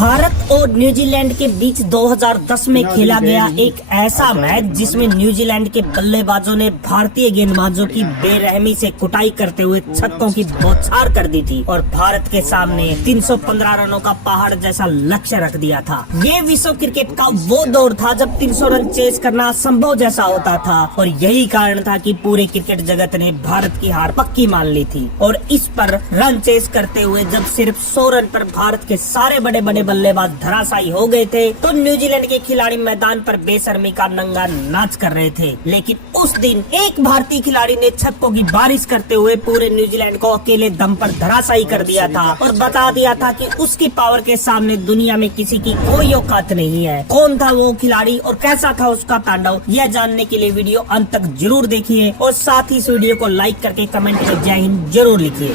भारत और न्यूजीलैंड के बीच 2010 में खेला गया एक ऐसा मैच जिसमें न्यूजीलैंड के बल्लेबाजों ने भारतीय गेंदबाजों की बेरहमी से कुटाई करते हुए छक्कों की बौछार कर दी थी और भारत के सामने 315 रनों का पहाड़ जैसा लक्ष्य रख दिया था। ये विश्व क्रिकेट का वो दौर था जब 300 रन चेस करना असंभव जैसा होता था और यही कारण था कि पूरे क्रिकेट जगत ने भारत की हार पक्की मान ली थी। और इस पर रन चेस करते हुए जब सिर्फ 100 रन पर भारत के सारे बड़े बड़े बल्लेबाज धराशायी हो गए थे तो न्यूजीलैंड के खिलाड़ी मैदान पर बेशर्मी का नंगा नाच कर रहे थे। लेकिन उस दिन एक भारतीय खिलाड़ी ने छक्कों की बारिश करते हुए पूरे न्यूजीलैंड को अकेले दम पर धराशायी कर दिया था और बता दिया था कि उसकी पावर के सामने दुनिया में किसी की कोई औकात नहीं है। कौन था वो खिलाड़ी और कैसा था उसका तांडव, यह जानने के लिए वीडियो अंत तक जरूर देखिए और साथ ही इस वीडियो को लाइक करके कमेंट में जय हिंद जरूर लिखिए।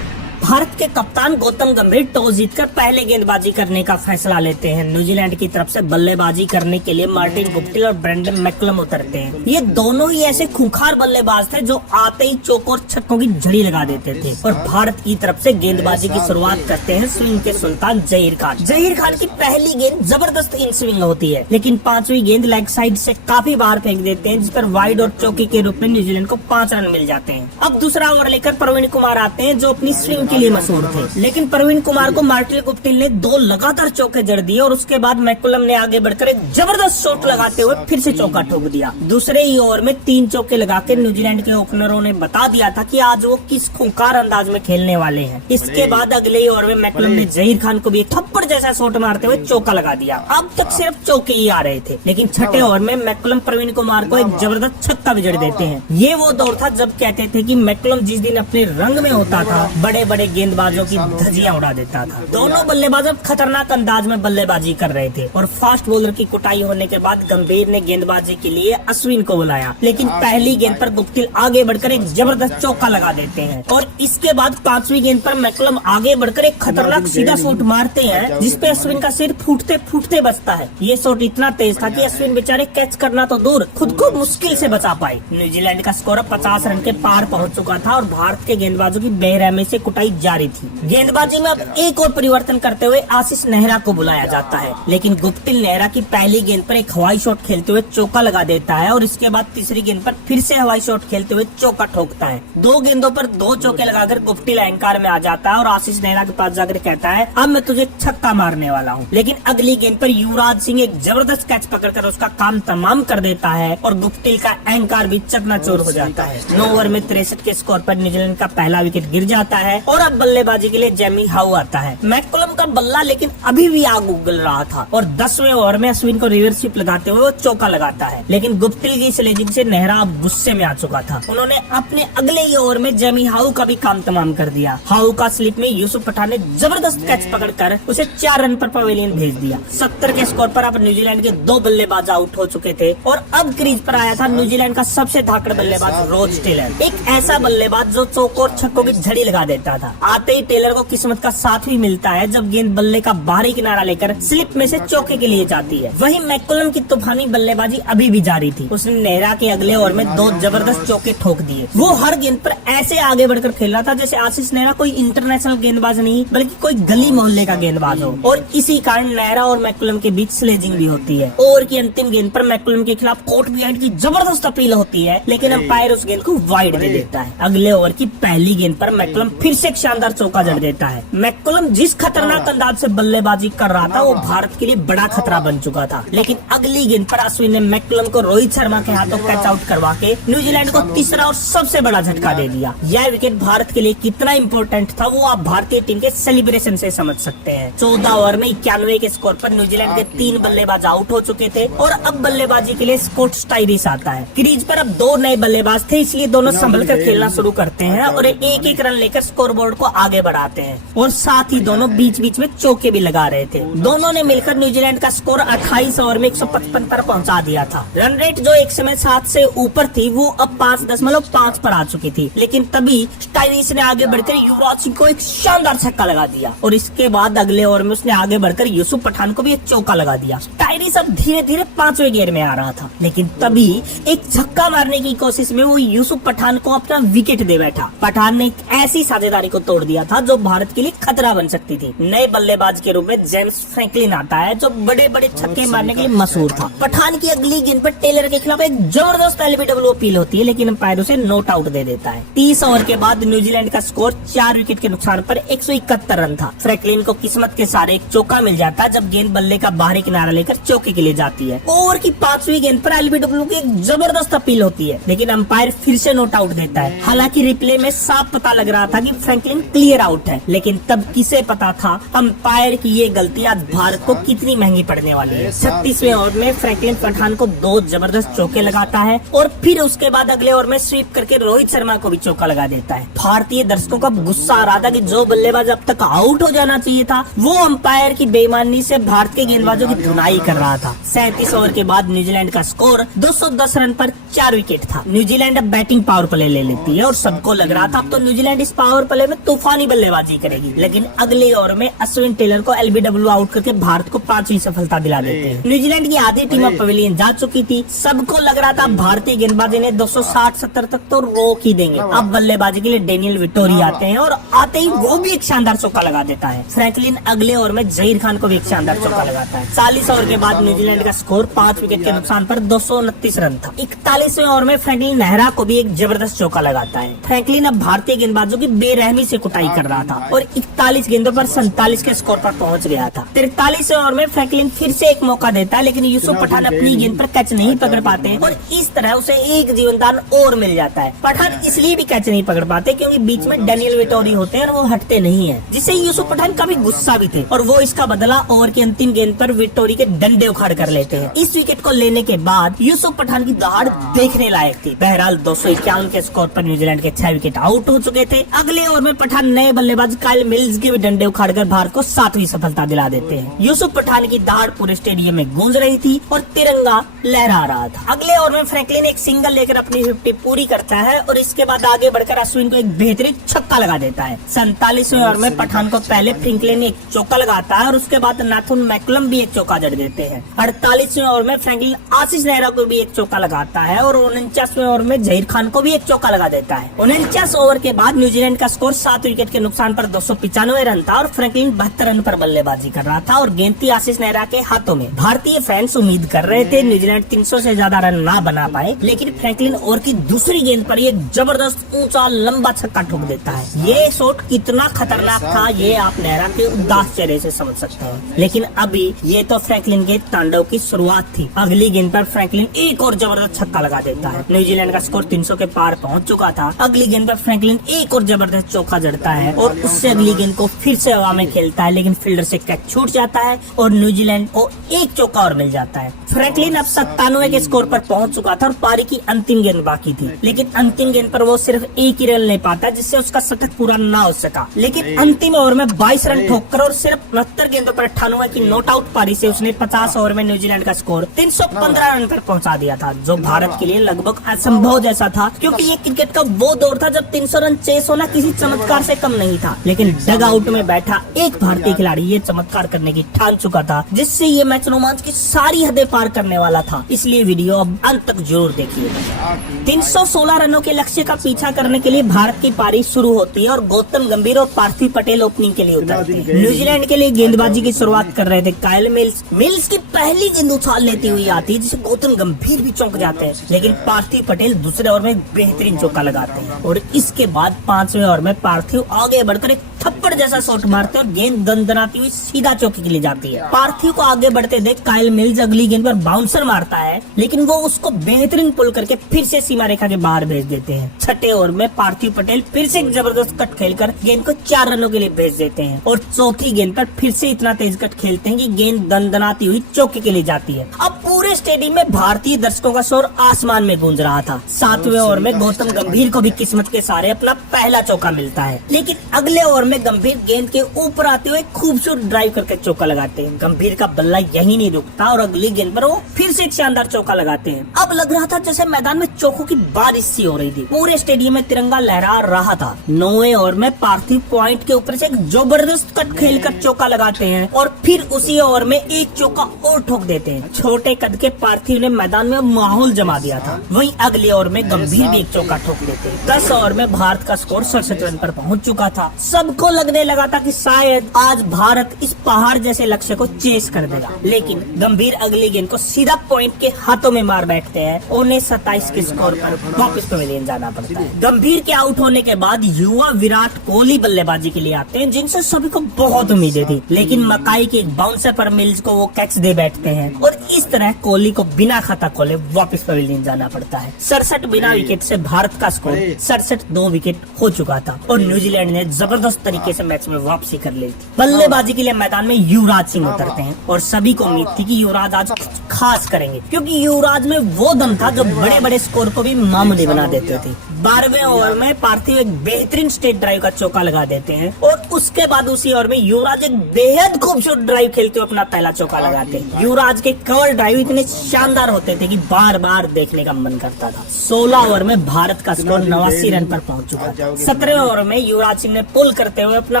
भारत के कप्तान गौतम गंभीर टॉस जीतकर पहले गेंदबाजी करने का फैसला लेते हैं। न्यूजीलैंड की तरफ से बल्लेबाजी करने के लिए मार्टिन गुप्टिल और ब्रेंडन मैकलम उतरते हैं। ये दोनों ही ऐसे खूंखार बल्लेबाज थे जो आते ही चौकों और छक्कों की झड़ी लगा देते थे। और भारत की तरफ से गेंदबाजी की शुरुआत करते हैं स्विंग के सुल्तान जहीर खान। जहीर खान की पहली गेंद जबरदस्त इन स्विंग होती है, लेकिन पांचवी गेंद लेग साइड से काफी बाहर फेंक देते हैं, जिस पर वाइड और चौकी के रूप में न्यूजीलैंड को 5 रन मिल जाते हैं। अब दूसरा ओवर लेकर प्रवीण कुमार आते हैं जो अपनी स्विंग के लिए मशहूर थे, लेकिन प्रवीण कुमार को मार्टिन गुप्टिल ने 2 लगातार चौके जड़ दिए और उसके बाद मैकुलम ने आगे बढ़कर एक जबरदस्त शॉट लगाते हुए फिर से चौका ठोक दिया। दूसरे ही ओवर में 3 चौके लगाकर न्यूजीलैंड के ओपनरों ने बता दिया था कि आज वो किस खूंखार अंदाज में खेलने वाले हैं। इसके बाद अगले ही ओवर में मैकुलम ने जहीर खान को भी एक थप्पड़ जैसा शॉट मारते हुए चौका लगा दिया। अब तक सिर्फ चौके ही आ रहे थे, लेकिन छठे ओवर में मैकुलम प्रवीण कुमार को एक जबरदस्त छक्का भी जड़ देते हैं। ये वो दौर था जब कहते थे कि मैकुलम जिस दिन अपने रंग में होता था बड़े बड़े गेंदबाजों की धज्जियां उड़ा देता था। दोनों बल्लेबाज अब खतरनाक अंदाज में बल्लेबाजी कर रहे थे और फास्ट बॉलर की कुटाई होने के बाद गंभीर ने गेंदबाजी के लिए अश्विन को बुलाया, लेकिन पहली गेंद पर गुप्टिल आगे बढ़कर एक जबरदस्त चौका लगा देते हैं और इसके बाद 5वीं गेंद पर मैकुलम आगे बढ़कर एक खतरनाक सीधा शॉट मारते हैं जिसपे अश्विन का सिर फूटते फूटते बचता है। ये शॉट इतना तेज था कि अश्विन बेचारे कैच करना तो दूर खुद को मुश्किल से बचा पाए। न्यूजीलैंड का स्कोर 50 रन के पार पहुंच चुका था और भारत के गेंदबाजों की बेरहमी से कुटाई जारी थी। गेंदबाजी में अब एक और परिवर्तन करते हुए आशीष नेहरा को बुलाया जाता है, लेकिन गुप्टिल नेहरा की पहली गेंद पर एक हवाई शॉट खेलते हुए चौका लगा देता है और इसके बाद तीसरी गेंद पर फिर से हवाई शॉट खेलते हुए चौका ठोकता है। 2 गेंदों पर 2 चौके लगाकर गुप्टिल अहंकार में आ जाता है और आशीष नेहरा के पास जाकर कहता है अब मैं तुझे छक्का मारने वाला हूँ। लेकिन अगली गेंद पर युवराज सिंह एक जबरदस्त कैच पकड़कर उसका काम तमाम कर देता है और गुप्टिल का अहंकार भी चकनाचूर हो जाता है। 9 ओवर में 63 के स्कोर पर न्यूजीलैंड का पहला विकेट गिर जाता है और अब बल्लेबाजी के लिए जेमी हाउ आता है। मैकुलम का बल्ला लेकिन अभी भी आग उगल रहा था और 10वें ओवर में अश्विन को रिवर्सिप लगाते हुए वो चौका लगाता है, लेकिन गुप्टिल की स्लेजिंग से नेहरा अब गुस्से में आ चुका था। उन्होंने अपने अगले ही ओवर में जेमी हाउ का भी काम तमाम कर दिया। हाउ का स्लिप में यूसुफ पठान ने जबरदस्त कैच पकड़कर उसे 4 रन पर पवेलियन भेज दिया। 70 के स्कोर पर अब न्यूजीलैंड के 2 बल्लेबाज आउट हो चुके थे और अब क्रीज पर आया था न्यूजीलैंड का सबसे धाकड़ बल्लेबाज रोज टेलर, एक ऐसा बल्लेबाज जो चौकों और छक्कों की झड़ी लगा देता था। आते ही टेलर को किस्मत का साथ भी मिलता है जब गेंद बल्ले का बाहरी किनारा लेकर स्लिप में से चौके के लिए जाती है। वहीं मैकुलम की तूफानी बल्लेबाजी अभी भी जारी थी। उसने नेहरा के अगले ओवर में 2 जबरदस्त चौके ठोक दिए। वो हर गेंद पर ऐसे आगे बढ़कर खेल रहा था जैसे आशीष नेहरा कोई इंटरनेशनल गेंदबाज नहीं बल्कि कोई गली मोहल्ले का गेंदबाज हो और इसी कारण नेहरा और मैकुलम के बीच स्लेजिंग भी होती है। ओवर की अंतिम गेंद पर मैकुलम के खिलाफ कोर्ट बिहाइंड की जबरदस्त अपील होती है, लेकिन अंपायर उस गेंद को वाइड दे देता है। अगले ओवर की पहली गेंद पर मैकुलम फिर से एक शानदार चौका जड़ देता है। मैकुलम जिस खतरनाक अंदाज से बल्लेबाजी कर रहा था वो भारत के लिए बड़ा खतरा बन चुका था, लेकिन अगली गेंद पर अश्विन ने मैकुलम को रोहित शर्मा के हाथों कैच आउट करवा के न्यूजीलैंड को तीसरा और सबसे बड़ा झटका दे दिया। यह विकेट भारत के लिए कितना इम्पोर्टेंट था वो आप भारतीय टीम के सेलिब्रेशन से समझ सकते हैं। 14 ओवर में 91 के स्कोर पर न्यूजीलैंड के 3 बल्लेबाज आउट हो चुके थे और अब बल्लेबाजी के लिए स्कॉट स्टाइरिस आता है। क्रीज पर अब 2 नए बल्लेबाज थे, इसलिए दोनों संभल कर खेलना शुरू करते हैं और एक रन लेकर स्कोरबोर्ड को आगे बढ़ाते हैं और साथ ही दोनों बीच बीच में चौके भी लगा रहे थे। दोनों ने मिलकर न्यूजीलैंड का स्कोर 28 ओवर में 155 पर पहुंचा दिया था। रन रेट जो एक समय 7 से ऊपर थी वो अब 5.5 पर आ चुकी थी, लेकिन तभी स्टाइरिस ने आगे बढ़कर युवराज सिंह को एक शानदार छक्का लगा दिया और इसके बाद अगले ओवर में उसने आगे बढ़कर यूसुफ पठान को भी एक चौका लगा दिया। स्टाइरिस अब धीरे धीरे 5वें गियर में आ रहा था, लेकिन तभी एक छक्का मारने की कोशिश में वो यूसुफ पठान को अपना विकेट दे बैठा। पठान ने एक ऐसी साझेदारी को तोड़ दिया था, जो भारत के लिए खतरा बन सकती थी। नए बल्लेबाज के रूप में जेम्स फ्रैंकलिन आता है, जो बड़े बड़े छक्के मारने के लिए मशहूर था। पठान की अगली गेंद पर टेलर के खिलाफ एक जबरदस्त एलबीडब्ल्यू अपील होती है, लेकिन अंपायर उसे नॉट आउट दे देता है। 30 ओवर के बाद न्यूजीलैंड का स्कोर 4 विकेट के नुकसान पर 171 रन था। फ्रैंकलिन को किस्मत के सहारे एक चौका मिल जाता है, जब गेंद बल्ले का बाहरी किनारा लेकर चौके के लिए जाती है। ओवर की 5वीं गेंद पर एलबीडब्ल्यू की एक जबरदस्त अपील होती है, लेकिन अंपायर फिर से नॉट आउट देता है। हालांकि रिप्ले में साफ पता लग रहा था कि फ्रैंकलिन क्लियर आउट है, लेकिन तब किसे पता था अंपायर की ये गलती आज भारत को कितनी महंगी पड़ने वाली है। 36वें ओवर में फ्रैंकलिन पठान को 2 जबरदस्त चौके लगाता है और फिर उसके बाद अगले ओवर में स्वीप करके रोहित शर्मा को भी चौका लगा देता है। भारतीय दर्शकों का गुस्सा आ रहा था कि जो बल्लेबाज अब तक आउट हो जाना चाहिए था, वो अंपायर की बेईमानी से भारत के गेंदबाजों की धुनाई कर रहा था। 37 ओवर के बाद न्यूजीलैंड का स्कोर 210 रन पर 4 विकेट था। न्यूजीलैंड अब बैटिंग पावर प्ले ले लेती है और सबको लग रहा था अब तो न्यूजीलैंड इस पावर प्ले में तूफानी बल्लेबाजी करेगी, लेकिन अगले ओवर में अश्विन टेलर को एलबीडब्ल्यू आउट करके भारत को 5वीं सफलता दिला देते हैं। न्यूजीलैंड की आधी टीम अब पवेलियन जा चुकी थी। सबको लग रहा था भारतीय गेंदबाजी ने 260-70 तक तो रोक ही देंगे। अब बल्लेबाजी के लिए डेनियल विटोरी आते हैं और आते ही वो भी एक शानदार चौका लगा देता है। फ्रैंकलिन अगले ओवर में जहीर खान को भी एक शानदार चौका लगाता है। 40 ओवर के बाद न्यूजीलैंड का स्कोर 5 विकेट के नुकसान पर 229 रन था। 41वें ओवर में फ्रैंकलिन नेहरा को भी एक जबरदस्त चौका लगाता है। फ्रैंकलिन अब भारतीय गेंदबाजों की बेरहमी से कुटाई कर रहा था और 41 गेंदों पर 47 के स्कोर पर पहुंच गया था। 43वें ओवर में फ्रैंकलिन फिर से एक मौका देता है, लेकिन यूसुफ पठान अपनी गेंद पर कैच नहीं पकड़ पाते हैं और इस तरह उसे एक जीवनदान और मिल जाता है। पठान इसलिए भी कैच नहीं पकड़ पाते क्योंकि बीच में डेनियल विटोरी होते हैं और वो हटते नहीं है, जिससे यूसुफ पठान काफी गुस्सा भी थे और वो इसका बदला ओवर की अंतिम गेंद पर विटोरी के डंडे उखाड़ कर लेते हैं। इस विकेट को लेने के बाद यूसुफ पठान की दहाड़ देखने लायक थी। बहरहाल 251 के स्कोर पर न्यूजीलैंड के 6 विकेट आउट हो चुके थे। अगले ओवर में पठान नए बल्लेबाज काइल मिल्स के भी डंडे उखाड़कर भारत को 7वीं सफलता दिला देते हैं। यूसुफ पठान की दहाड़ पूरे स्टेडियम में गूंज रही थी और तिरंगा लहरा रहा था। अगले ओवर में फ्रैंकलिन एक सिंगल लेकर अपनी 50 पूरी करता है और इसके बाद आगे बढ़कर अश्विन को एक बेहतरीन छक्का लगा देता है। 47वें ओवर में पठान को पहले फ्रैंकलिन एक चौका लगाता है और उसके बाद नाथुन मैकुलम भी एक चौका जड़ देते हैं। 48वें ओवर में फ्रैंकलिन आशीष नेहरा को भी एक चौका लगाता है और 49वें ओवर में जहीर खान को भी एक चौका लगा देता है। 49 ओवर के बाद न्यूजीलैंड का स्कोर 7 विकेट के नुकसान पर 295 रन था और फ्रैंकलिन 72 रन पर बल्लेबाजी कर रहा था और गेंद थी आशीष नेहरा के हाथों में। भारतीय फैंस उम्मीद कर रहे थे न्यूजीलैंड 300 से ज्यादा रन ना बना पाए, लेकिन फ्रैंकलिन ओवर की दूसरी गेंद पर एक जबरदस्त ऊंचा लंबा छक्का ठोक देता है। ये शॉट कितना खतरनाक था ये आप नेहरा के उदास चेहरे से समझ सकते हैं, लेकिन अभी ये तो फ्रैंकलिन के तांडव की शुरुआत थी। अगली गेंद पर फ्रैंकलिन एक और जबरदस्त छक्का लगा देता है। न्यूजीलैंड का स्कोर 300 के पार पहुंच चुका था। अगली गेंद पर फ्रैंकलिन एक और जबरदस्त चौका जड़ता है और उससे अगली गेंद को फिर से हवा में खेलता है, लेकिन फील्डर से कैच छूट जाता है और न्यूजीलैंड को एक चौका और मिल जाता है। फ्रैंकलिन अब 97 के स्कोर पर पहुंच चुका था और पारी की अंतिम गेंद बाकी थी, लेकिन अंतिम गेंद पर वो सिर्फ एक ही रन ले पाता, जिससे उसका शतक पूरा ना हो सका। लेकिन अंतिम ओवर में 22 रन ठोककर और सिर्फ 69 गेंदों पर 98 की नॉट आउट पारी से उसने 50 ओवर में न्यूजीलैंड का स्कोर 315 रन पर पहुंचा दिया था, जो भारत के लिए लगभग असंभव जैसा था, क्योंकि ये क्रिकेट का वो दौर था जब 300 रन चेस होना किसी चमत्कार से कम नहीं था। लेकिन डग आउट में बैठा एक भारतीय खिलाड़ी ये चमत्कार करने की ठान चुका था, जिससे ये मैच रोमांच की सारी हदें पार करने वाला था। इसलिए वीडियो अब अंत तक जरूर देखिएगा। 316 रनों के लक्ष्य का पीछा करने के लिए भारत की पारी शुरू होती है और गौतम गंभीर और पार्थिव पटेल ओपनिंग के लिए उतरते हैं। न्यूजीलैंड के लिए गेंदबाजी की शुरुआत कर रहे थे काइल मिल्स की पहली गेंद उछाल लेती हुई आती है, जिसे गौतम गंभीर भी चौंक जाते हैं, लेकिन पार्थिव पटेल दूसरे ओवर में बेहतरीन चौका लगाते हैं और इसके बाद 5वें ओवर में पार्थिव आगे बढ़कर एक थप्पड़ जैसा शॉट मारते हैं और गेंद दंदनाती हुई सीधा चौके के लिए जाती है। पार्थिव को आगे बढ़ते देख काइल मिल्स अगली गेंद पर बाउंसर मारता है, लेकिन वो उसको बेहतरीन पुल करके फिर से सीमा रेखा के बाहर भेज देते हैं। 6ठे ओवर में पार्थिव पटेल फिर से एक जबरदस्त कट खेलकर गेंद को 4 रनों के लिए भेज देते हैं और चौथी गेंद पर फिर से इतना तेज कट खेलते हैं कि गेंद दंदनाती हुई चौके के लिए जाती है। अब पूरे स्टेडियम में भारतीय दर्शकों का शोर आसमान में गूंज रहा था। 7वें ओवर में गौतम गंभीर को भी किस्मत के सहारे अपना पहला चौका मिलता है, लेकिन अगले ओवर में में गंभीर गेंद के ऊपर आते हुए खूबसूरत ड्राइव करके चौका लगाते हैं। गंभीर का बल्ला यही नहीं रुकता और अगली गेंद पर वो फिर से एक शानदार चौका लगाते हैं। अब लग रहा था जैसे मैदान में चौकों की बारिश सी हो रही थी। पूरे स्टेडियम में तिरंगा लहरा रहा था। 9वें ओवर में पार्थिव पॉइंट के ऊपर से एक जबरदस्त कट खेलकर चौका लगाते हैं और फिर उसी ओवर में एक चौका और ठोक देते हैं। छोटे कद के पार्थिव ने मैदान में माहौल जमा दिया था। वहीं अगले ओवर में गंभीर भी एक चौका ठोक देते हैं। 10 ओवर में भारत का स्कोर 67 रन पर पहुंच चुका था। सबको लगने लगा था कि शायद आज भारत इस पहाड़ जैसे लक्ष्य को चेस कर देगा, लेकिन गंभीर अगली गेंद को सीधा पॉइंट के हाथों में मार बैठते हैं। उन्हें 27 के स्कोर पर वापस पवेलियन जाना पड़ता है। गंभीर के आउट होने के बाद युवा विराट कोहली बल्लेबाजी के लिए आते हैं, जिनसे सभी को बहुत उम्मीदें थी, लेकिन मकाई के एक बाउंसर पर मिल्स को वो कैच दे बैठते हैं और इस तरह कोहली को बिना खाता खोले वापस पवेलियन जाना पड़ता है। 67 बिना विकेट से भारत का स्कोर 67 2 विकेट हो चुका था और न्यूजीलैंड ने जबरदस्त तरीके से मैच में वापसी कर ली थी। बल्लेबाजी के लिए मैदान में युवराज सिंह उतरते हैं और सभी को उम्मीद थी कि युवराज आज कुछ खास करेंगे, क्योंकि युवराज में वो दम था जो बड़े बड़े स्कोर को भी मामूली बना देते थे। 12वें ओवर में पार्थिव एक बेहतरीन स्ट्रेट ड्राइव का चौका लगा देते हैं और उसके बाद उसी ओवर में युवराज एक बेहद खूबसूरत ड्राइव खेलते हुए अपना पहला चौका लगाते हैं। युवराज के कवर ड्राइव इतने शानदार होते थे कि बार बार देखने का मन करता था। 16 ओवर में भारत का स्कोर 89 रन पर पहुंच चुका था। 17वें ओवर में युवराज सिंह ने पुल करते हुए अपना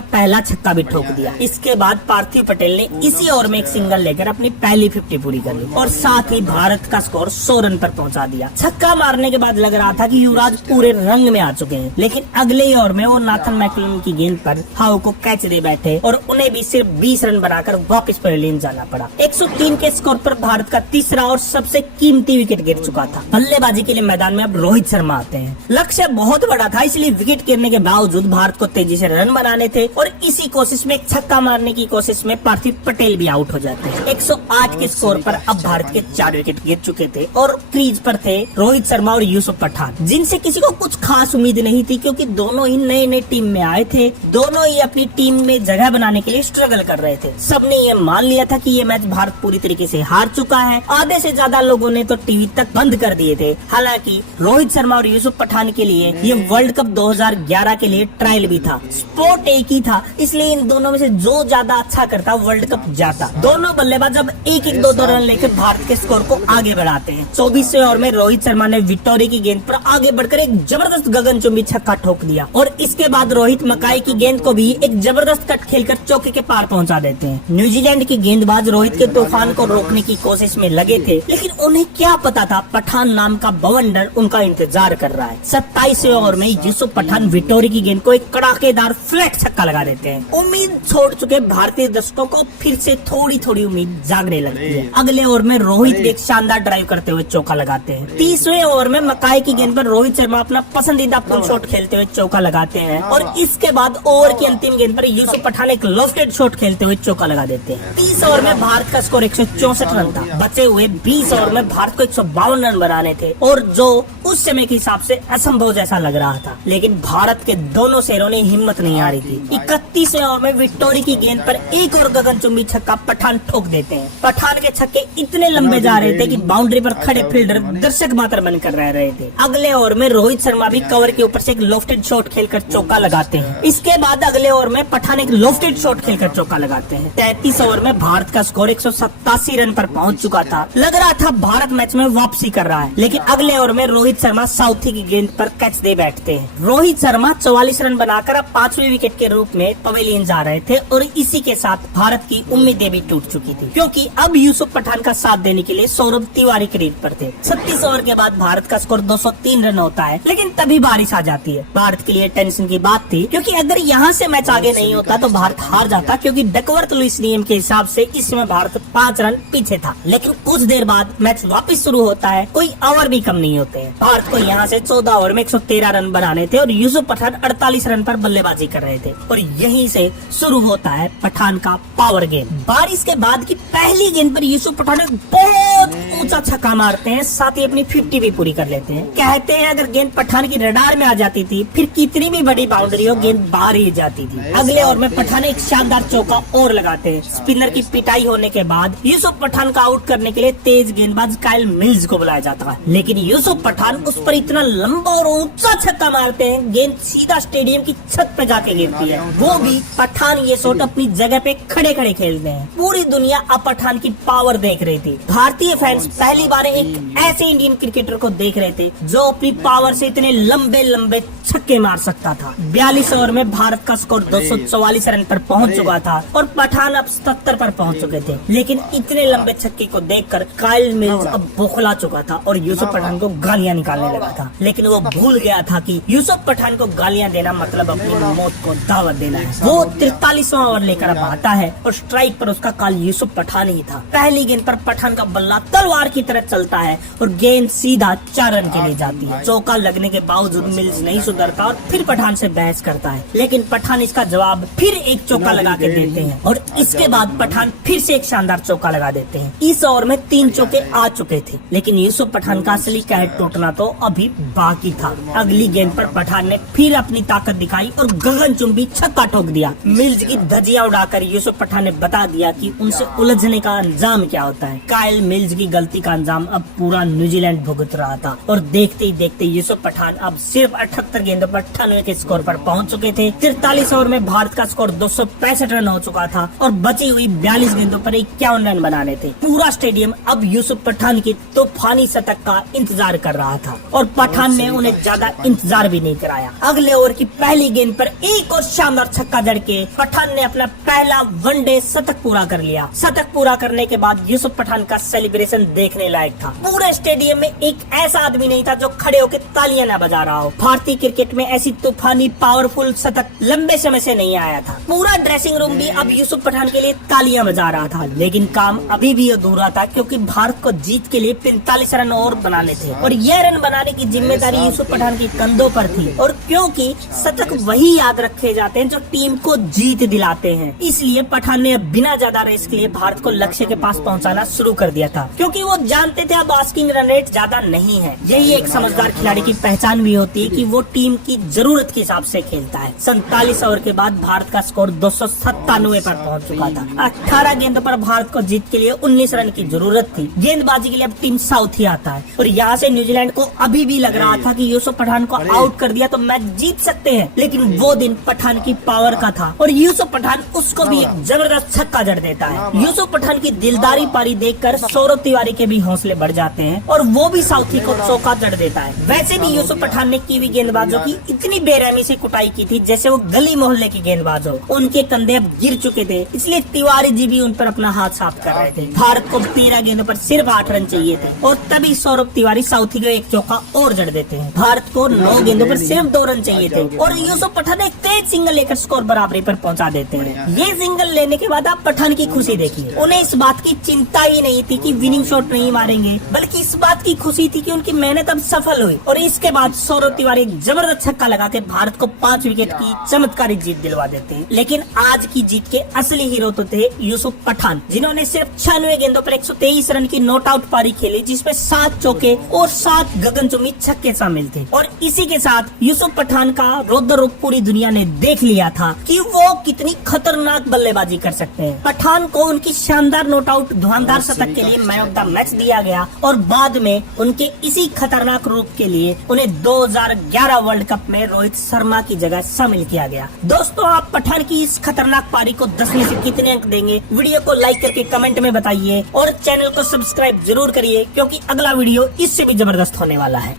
पहला छक्का भी ठोक दिया। इसके बाद पार्थिव पटेल ने इसी ओवर में एक सिंगल लेकर अपनी पहली 50 पूरी कर ली और साथ ही भारत का स्कोर 100 रन पर पहुंचा दिया। छक्का मारने के बाद लग रहा था कि युवराज पूरे रंग में आ चुके हैं, लेकिन अगले ही ओवर में वो नाथन मैकलम की गेंद पर हाउ को कैच दे बैठे और उन्हें भी सिर्फ 20 रन बनाकर वापस पवेलियन जाना पड़ा। 103 के स्कोर पर भारत का तीसरा और सबसे कीमती विकेट गिर चुका था। बल्लेबाजी के लिए मैदान में अब रोहित शर्मा आते हैं। लक्ष्य बहुत बड़ा था, इसलिए विकेट गिरने के बावजूद भारत को तेजी से रन बनाने थे और इसी कोशिश में एक छक्का मारने की कोशिश में पार्थिव पटेल भी आउट हो जाते हैं। 108 के स्कोर पर अब भारत के 4 विकेट गिर चुके थे और क्रीज पर थे रोहित शर्मा और यूसुफ पठान, जिनसे किसी को कुछ खास उम्मीद नहीं थी, क्योंकि दोनों ही नए नए टीम में आए थे। दोनों ही अपनी टीम में जगह बनाने के लिए स्ट्रगल कर रहे थे। सबने ये मान लिया था कि ये मैच भारत पूरी तरीके से हार चुका है। आधे से ज्यादा लोगों ने तो टीवी तक बंद कर दिए थे। हालांकि रोहित शर्मा और यूसुफ पठान के लिए ये वर्ल्ड कप 2011 के लिए ट्रायल भी था। स्पोर्ट एक ही था, इसलिए इन दोनों में से जो ज्यादा अच्छा करता वर्ल्ड कप जाता। दोनों बल्लेबाज अब एक 2 रन लेकर भारत के स्कोर को आगे बढ़ाते हैं। 24वें ओवर में रोहित शर्मा ने विक्टोरी की गेंद पर आगे बढ़कर एक जबरदस्त गगनचुंबी छक्का ठोक दिया और इसके बाद रोहित मकाई की गेंद को भी एक जबरदस्त कट खेलकर चौके के पार पहुंचा देते हैं। न्यूजीलैंड के गेंदबाज रोहित के तूफान को रोकने की कोशिश में लगे थे, लेकिन उन्हें क्या पता था पठान नाम का बवंडर उनका इंतजार कर रहा है। 27वें ओवर में यूसुफ पठान विक्टोरी की गेंद को एक कड़ाकेदार फ्लैट छक्का लगा देते हैं। उम्मीद छोड़ चुके भारतीय दर्शकों को फिर से थोड़ी थोड़ी उम्मीद जागने लगती है। अगले ओवर में रोहित एक शानदार ड्राइव करते हुए चौका लगाते हैं। 30वें ओवर में मकाई की गेंद पर रोहित शर्मा अपना पसंदीदा पुल शॉट खेलते हुए चौका लगाते हैं और इसके बाद ओवर की अंतिम गेंद पर यूसुफ पठान एक लॉफ्टेड शॉट खेलते हुए चौका लगा देते हैं। 30 ओवर में भारत का स्कोर 164 रन था। बचे हुए 20 ओवर में भारत को 152 रन बनाने थे और जो उस समय के हिसाब से असंभव जैसा लग रहा था, लेकिन भारत के दोनों शेरों ने हिम्मत नहीं हारी थी। 31वें ओवर में विक्टोरी की गेंद पर एक और गगनचुंबी छक्का पठान ठोक देते हैं। पठान के छक्के इतने लंबे जा रहे थे कि बाउंड्री पर खड़े फील्डर दर्शक मात्र बनकर रह रहे थे। अगले ओवर में रोहित शर्मा भी कवर के ऊपर से एक लॉफ्टेड शॉट खेलकर चौका लगाते हैं। इसके बाद अगले ओवर में पठान एक लॉफ्टेड शॉट खेलकर चौका लगाते हैं। 33 ओवर में भारत का स्कोर 187 रन पर पहुंच चुका था। लग रहा था भारत मैच में वापसी कर रहा है, लेकिन अगले ओवर में रोहित शर्मा साउथी की गेंद पर कैच दे बैठते हैं। रोहित शर्मा 44 रन बनाकर अब 5वें विकेट के रूप में पवेलियन जा रहे थे और इसी के साथ भारत की उम्मीदें भी टूट चुकी थी, क्योंकि अब यूसुफ पठान का साथ देने के लिए सौरभ तिवारी क्रीज पर थे। 36 ओवर के बाद भारत का स्कोर 203 रन होता है, लेकिन तभी बारिश आ जाती है। भारत के लिए टेंशन की बात थी, क्योंकि अगर यहाँ से मैच आगे नहीं होता तो भारत हार जाता, क्योंकि डकवर्थ लुईस नियम के हिसाब से इसमें भारत 5 रन पीछे था। लेकिन कुछ देर बाद मैच वापस शुरू होता है, कोई ओवर भी कम नहीं होते हैं। भारत को यहाँ से 14 ओवर में 113 रन बनाने थे और यूसुफ पठान 48 रन पर बल्लेबाजी कर रहे थे और यहीं से शुरू होता है पठान का पावर गेम। बारिश के बाद की पहली गेंद पर यूसुफ पठान एक बहुत ऊंचा छक्का मारते हैं, साथ ही अपनी 50 भी पूरी कर लेते हैं। कहते हैं अगर गेंद पठान की रडार में आ जाती थी, फिर कितनी भी बड़ी बाउंड्री हो, गेंद बाहर ही जाती थी। अगले ओवर में पठान एक शानदार चौका और लगाते हैं। स्पिनर की पिटाई होने के बाद यूसुफ पठान का आउट करने के लिए तेज गेंदबाज काइल मिल्स को बुलाया जाता है, लेकिन यूसुफ पठान उस पर इतना लंबा और ऊंचा छक्का मारते हैं, गेंद सीधा स्टेडियम की छत पे जाके गिरती है। वो भी पठान ये शॉट अपनी जगह पे खड़े खड़े खेलते हैं। पूरी दुनिया अब पठान की पावर देख रही थी। भारतीय फैंस पहली बार एक ऐसे इंडियन क्रिकेटर को देख रहे थे जो अपनी पावर से इतने लंबे लंबे छक्के मार सकता था। 42 ओवर में भारत का स्कोर 244 रन पर पहुंच चुका था और पठान अब 77 पर पहुंच चुके थे, लेकिन इतने लंबे छक्के को देखकर काइल मिल्स अब बौखला चुका था और यूसुफ पठान को गालियां निकालने लगा था। लेकिन वो भूल गया था कि यूसुफ पठान को गालियां देना मतलब अपनी मौत को दावत देना है। वो 43वां ओवर लेकर अब आता है और स्ट्राइक पर उसका काल यूसुफ पठान ही था। पहली गेंद पर पठान का बल्ला तलवार की तरह चलता है और गेंद सीधा 4 रन के लिए जाती है। चौका लगने के बावजूद मिल्स नहीं सुधरता और फिर पठान से बहस करता है, लेकिन पठान इसका जवाब फिर एक चौका लगा के देते हैं और इसके बाद पठान फिर से एक शानदार चौका लगा देते हैं। इस ओवर में 3 चौके आ चुके थे, लेकिन यूसुफ पठान का असली कहर टूटना तो अभी बाकी था। अगली गेंद पर पठान ने फिर अपनी ताकत दिखाई और गगनचुंबी छक्का ठोक दिया। मिल्स की धज्जियां उड़ाकर यूसुफ पठान ने बता दिया कि उनसे उलझने का अंजाम क्या होता है। काइल मिल्स की गलती का अंजाम अब पूरा न्यूजीलैंड भुगत रहा था और देखते ही देखते यूसुफ पठान अब सिर्फ 78 गेंदों पर 98 के स्कोर पर पहुंच चुके थे। 43 ओवर में भारत का स्कोर 265 रन हो चुका था और बची हुई 42 गेंदों पर 51 रन बनाने थे। पूरा स्टेडियम अब यूसुफ पठान की तूफानी शतक का इंतजार कर रहा था और पठान ने उन्हें ज्यादा इंतजार भी नहीं कराया। अगले ओवर की पहली गेंद पर एक और शानदार छक्का जड़ के पठान ने अपना पहला वनडे शतक पूरा कर लिया। शतक पूरा करने के बाद यूसुफ पठान का सेलिब्रेशन देखने लायक था। पूरे स्टेडियम में एक ऐसा आदमी नहीं था जो खड़े होकर तालियां न बजा रहा हो। भारतीय क्रिकेट में ऐसी तूफानी पावरफुल शतक लंबे समय से नहीं आया था। पूरा ड्रेसिंग रूम भी अब यूसुफ पठान के लिए तालियां बजा रहा था, लेकिन काम अभी भी अधूरा था क्योंकि भारत को जीत के लिए 45 रन और बनाने थे और यह रन बनाने की जिम्मेदारी यूसुफ पठान के कंधों पर थी। और क्योंकि शतक वही याद रखे जाते हैं जो टीम को जीत दिलाते हैं, इसलिए पठान ने बिना ज्यादा रेस के लिए भारत को लक्ष्य के पास पहुंचाना शुरू कर दिया था, क्योंकि वो जानते थे अब आस्किंग रन रेट ज्यादा नहीं है। यही एक समझदार खिलाड़ी की पहचान भी होती है कि वो टीम की जरूरत के हिसाब से खेलता है। 47 ओवर के बाद भारत का स्कोर 297 पर पहुंच चुका था। 18 गेंदों पर भारत को जीत के लिए 19 रन की जरूरत थी। गेंदबाजी के लिए अब टीम साउथ ही आता है और यहाँ से न्यूजीलैंड को अभी भी लग रहा था कि यूसुफ पठान को आउट कर दिया तो मैच जीत सकते हैं, लेकिन वो दिन पठान की पावर का था और यूसुफ पठान उसको भी एक जबरदस्त छक्का जड़ देता है। यूसुफ पठान की दिलदारी पारी देखकर सौरभ तिवारी के भी हौसले बढ़ जाते हैं और वो भी साउथी को चौका जड़ देता है। वैसे भी यूसुफ पठान ने कीवी गेंदबाजों की इतनी बेरहमी से कुटाई की थी जैसे वो गली मोहल्ले के गेंदबाज हो। उनके कंधे अब गिर चुके थे, इसलिए तिवारी जी भी उन पर अपना हाथ साफ कर रहे थे। भारत को 13 गेंदों पर सिर्फ 8 रन चाहिए थे और तभी सौरभ तिवारी साउथी को एक चौका और जड़ देते हैं। भारत को 9 गेंदों पर सिर्फ 2 रन चाहिए थे और यूसुफ पठान एक तेज सिंगल लेकर स्कोर बराबरी पर पहुंचा देते हैं। ये सिंगल लेने के बाद आप पठान की खुशी देखिए। उन्हें इस बात की चिंता ही नहीं थी कि विनिंग शॉट नहीं मारेंगे, बल्कि इस बात की खुशी थी कि उनकी मेहनत अब सफल हुई। और इसके बाद सौरभ तिवारी एक जबरदस्त छक्का लगा के भारत को 5 विकेट की चमत्कारी जीत दिलवा देते हैं। लेकिन आज की जीत के असली हीरो तो थे यूसुफ पठान, जिन्होंने सिर्फ 96 गेंदों पर 123 रन की नॉट आउट पारी खेली, जिसमें 7 चौके और 7 गगनचुंबी छक्के शामिल थे। और इसी के साथ यूसुफ पठान का रौद्र रूप पूरी दुनिया ने देख लिया था कि वो कितनी खतरनाक बल्लेबाजी कर सकते हैं। पठान को उनकी शानदार नॉट आउट धुआंधार शतक के लिए मैन ऑफ द मैच दिया गया और बाद में उनके इसी खतरनाक रूप के लिए उन्हें 2011 वर्ल्ड कप में रोहित शर्मा की जगह शामिल किया गया। दोस्तों, आप पठान की इस खतरनाक पारी को 10 में से कितने अंक देंगे? वीडियो को लाइक करके कमेंट में बताइए और चैनल को सब्सक्राइब जरूर करिए, क्योंकि अगला वीडियो इससे भी जबरदस्त होने वाला है।